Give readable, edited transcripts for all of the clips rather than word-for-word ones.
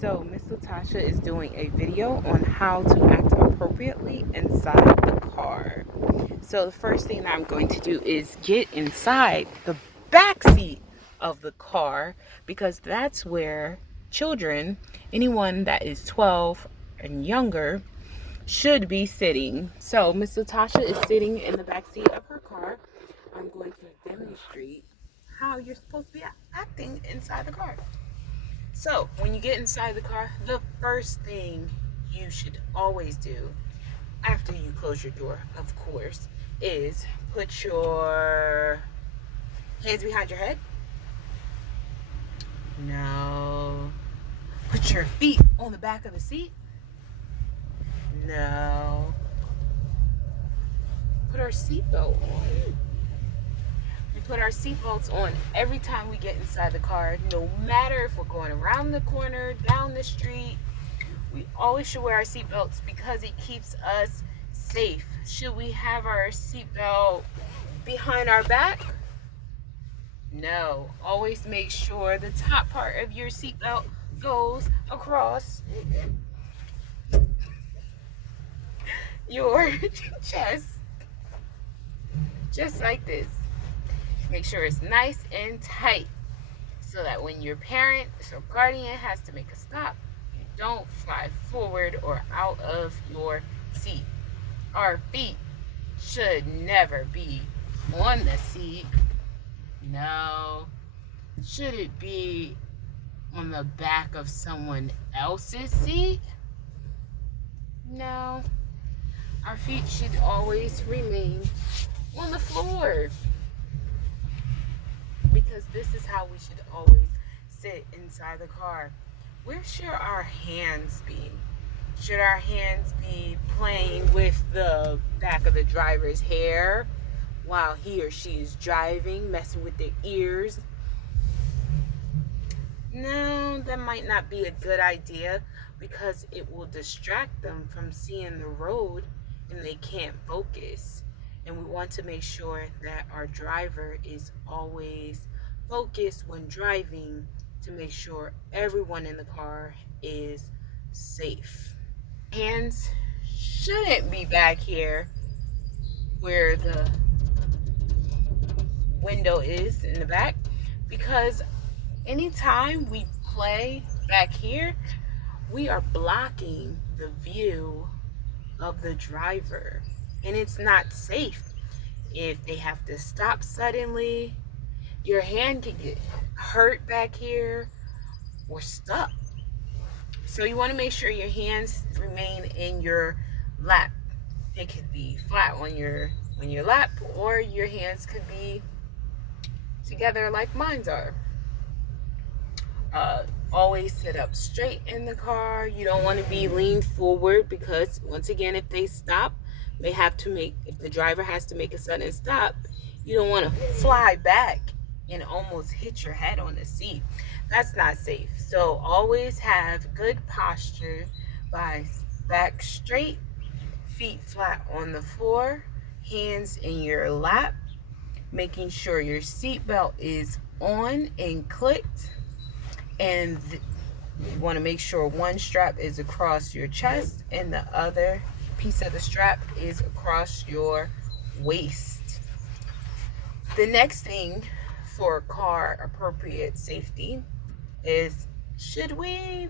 So Miss Latasha is doing a video on how to act appropriately inside the car. So the first thing that I'm going to do is get inside the back seat of the car, because that's where children, anyone that is 12 and younger, should be sitting. So Miss Latasha is sitting in the back seat of her car. I'm going to demonstrate how you're supposed to be acting inside the car. So, when you get inside the car, the first thing you should always do, after you close your door, of course, is put your hands behind your head. No. Put your feet on the back of the seat. No. Put our seatbelt on. We put our seatbelts on every time we get inside the car, no matter if we're going around the corner, down the street. We always should wear our seatbelts because it keeps us safe. Should we have our seatbelt behind our back? No. Always make sure the top part of your seatbelt goes across your chest, just like this. Make sure it's nice and tight so that when your parent or guardian has to make a stop, you don't fly forward or out of your seat. Our feet should never be on the seat. No. Should it be on the back of someone else's seat? No. Our feet should always remain on the floor, because this is how we should always sit inside the car. Where should our hands be? Should our hands be playing with the back of the driver's hair while he or she is driving, messing with their ears? No, that might not be a good idea, because it will distract them from seeing the road and they can't focus. And we want to make sure that our driver is always focused when driving, to make sure everyone in the car is safe. Hands shouldn't be back here where the window is in the back, because anytime we play back here, we are blocking the view of the driver, and it's not safe. If they have to stop suddenly, your hand can get hurt back here or stuck. So you want to make sure your hands remain in your lap. It could be flat on your lap, or your hands could be together like mine are. Always sit up straight in the car. You don't want to be leaned forward, because once again, if they stop, if the driver has to make a sudden stop, you don't want to fly back and almost hit your head on the seat. That's not safe. So always have good posture by back straight, feet flat on the floor, hands in your lap, making sure your seatbelt is on and clicked. And you want to make sure one strap is across your chest and the other piece of the strap is across your waist. The next thing for car appropriate safety is, should we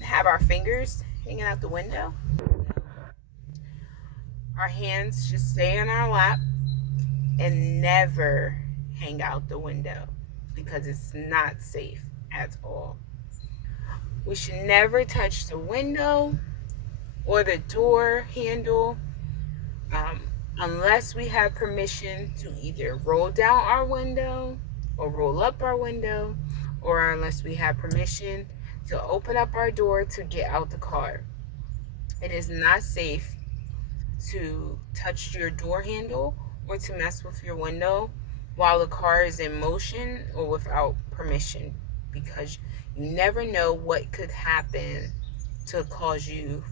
have our fingers hanging out the window? Our hands should stay in our lap and never hang out the window, because it's not safe at all. We should never touch the window or the door handle unless we have permission to either roll down our window or roll up our window, or unless we have permission to open up our door to get out the car. It is not safe to touch your door handle or to mess with your window while the car is in motion or without permission, because you never know what could happen to cause you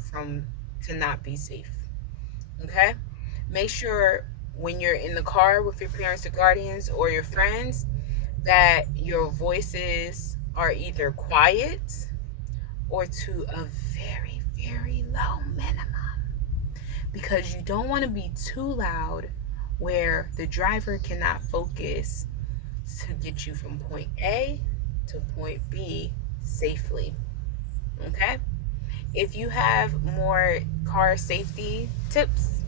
to not be safe. Okay? Make sure when you're in the car with your parents or guardians or your friends that your voices are either quiet or to a very, very low minimum, because you don't want to be too loud where the driver cannot focus to get you from point A to point B safely. Okay? If you have more car safety tips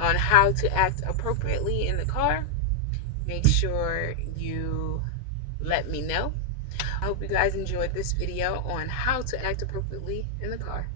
on how to act appropriately in the car, make sure you let me know. I hope you guys enjoyed this video on how to act appropriately in the car.